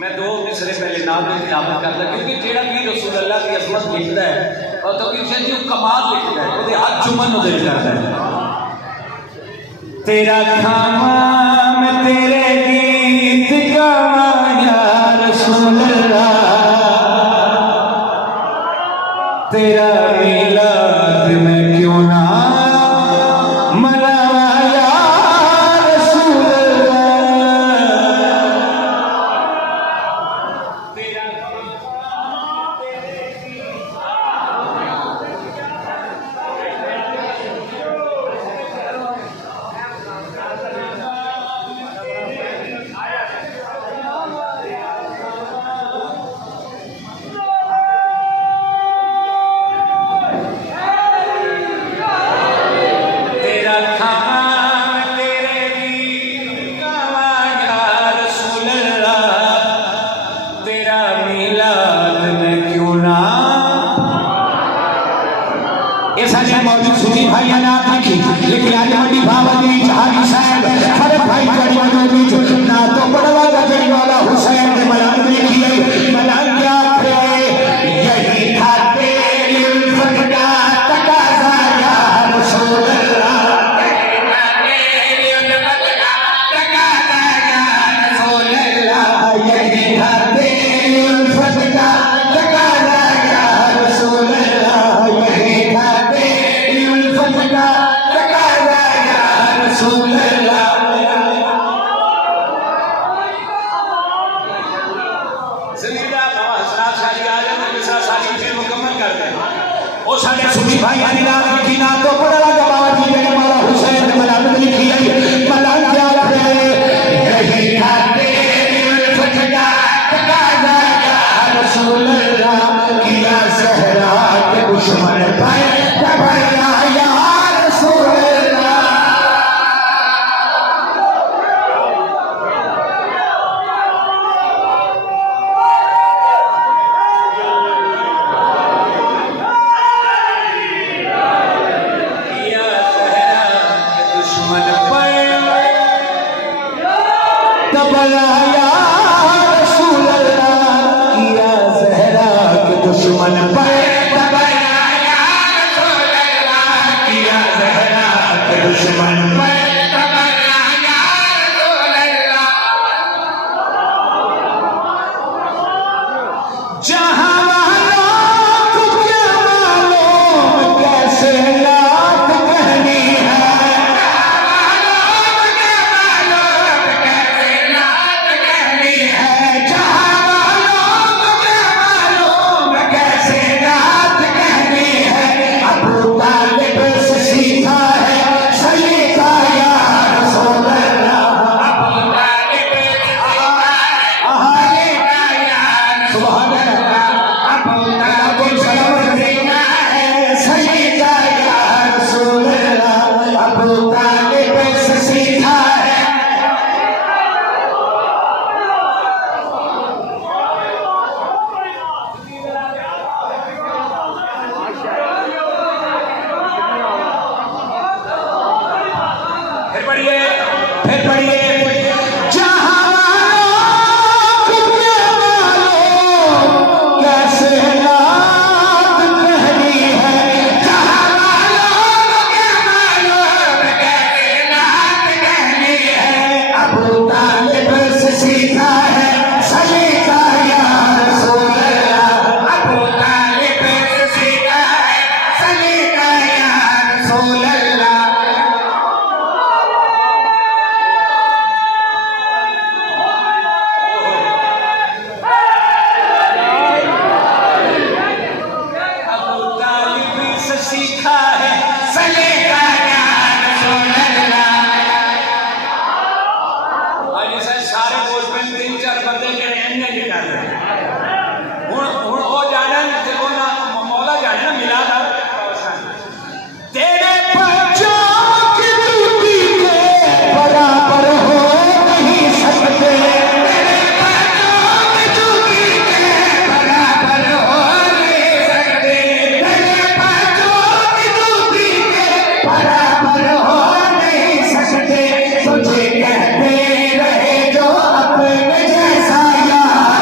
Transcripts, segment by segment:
मैं दो मिसरे पहले नाम की तिलावत करता क्योंकि जेड़ा भी रसूल अल्लाह की अजमत लिखता है और तकरीर से जो कमाल लिखता है वो हाथ चुमन को दिल करता है। तेरा खामा मैं तेरे गीत गावा या रसूल अल्लाह, तेरा मिलाद में क्यों ना मनावा या रसूल लेकिन आज मंडी भाव हारी साहब हर भाई कड़ी ना तो बड़वा गजरी वाला हुसैन ने मलान देखी है मलान क्या यही था तेरी उल्फत का तकाज़ा या रसूल अल्लाह, तेरी उल्फत का तकाज़ा या रसूल अल्लाह, यही था तेरी उल्फत का तकाज़ा या रसूल अल्लाह, यही था तेरी उल्फत का भाई हरिनाम लिखी ना तो बड़ा गवाह जी ने माला हुसैन ने मलान लिखी है मलान क्या है यही था तेरी उल्फत का तकाज़ा या रसूल अल्लाह, किया सहरा के दुश्मन पर तबैया या रसूल अल्लाह। तुझे कहते रहे जो अपने जैसा यार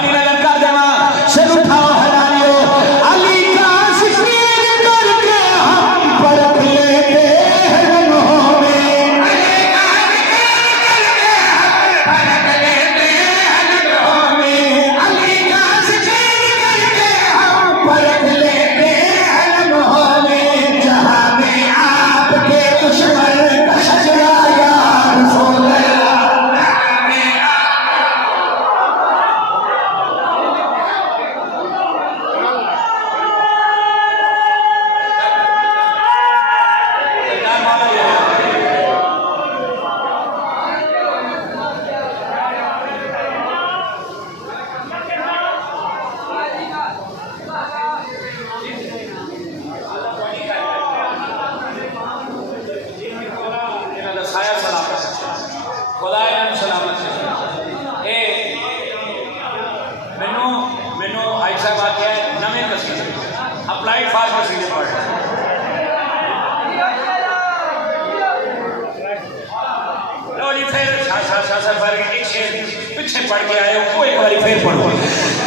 थाली नजर कर देवा सिर उठाओ हलालियो अली का जिक्र करके हम परख लेते हैं लम्हों में अली का जिक्र करके हम परख लेते हैं लम्हों में अली का जिक्र करके हम परख लेते हैं लम्हों में जहां में आपके दुश्मन का शजरा या रसूल अप्लाइड फार्मेसी में पढ़ लो जी फिर पीछे पढ़ के आए हो एक बार फिर पढ़ो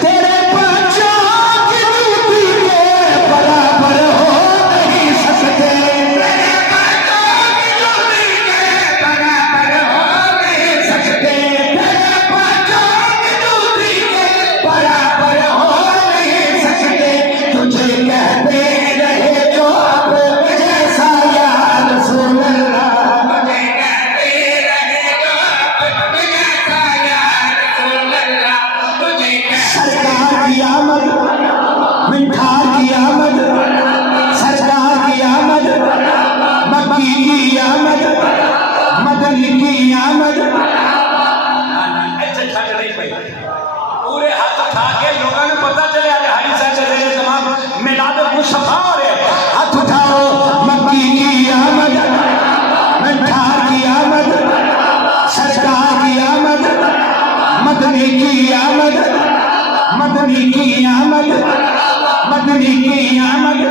तेरे बच्चों की ड्यूटी के बराबर हो नहीं सकते तेरे बच्चों की ड्यूटी के बराबर हो नहीं सकते तेरे बच्चों की ड्यूटी के बराबर हो नहीं सकते तुझे कहते रहे जो अब जैसा या रसूल अल्लाह तुझे कहते रहे जो अब जैसा या रसूल अल्लाह तुझे सरकार की आमद मिठार की आमद सरकार की आमद मक्की की आमद मदनी की आमद ऐसे छट नहीं पाई पूरे हाथ उठा के लोगों को पता चले आज हाजी साहब चले तमाम मिलाद मुस्तफा हो रहे हाथ उठाओ मक्की की आमद मिठार की आमद सरकार की आमद मदनी की आमद मदनी की आमद मदनी की आमद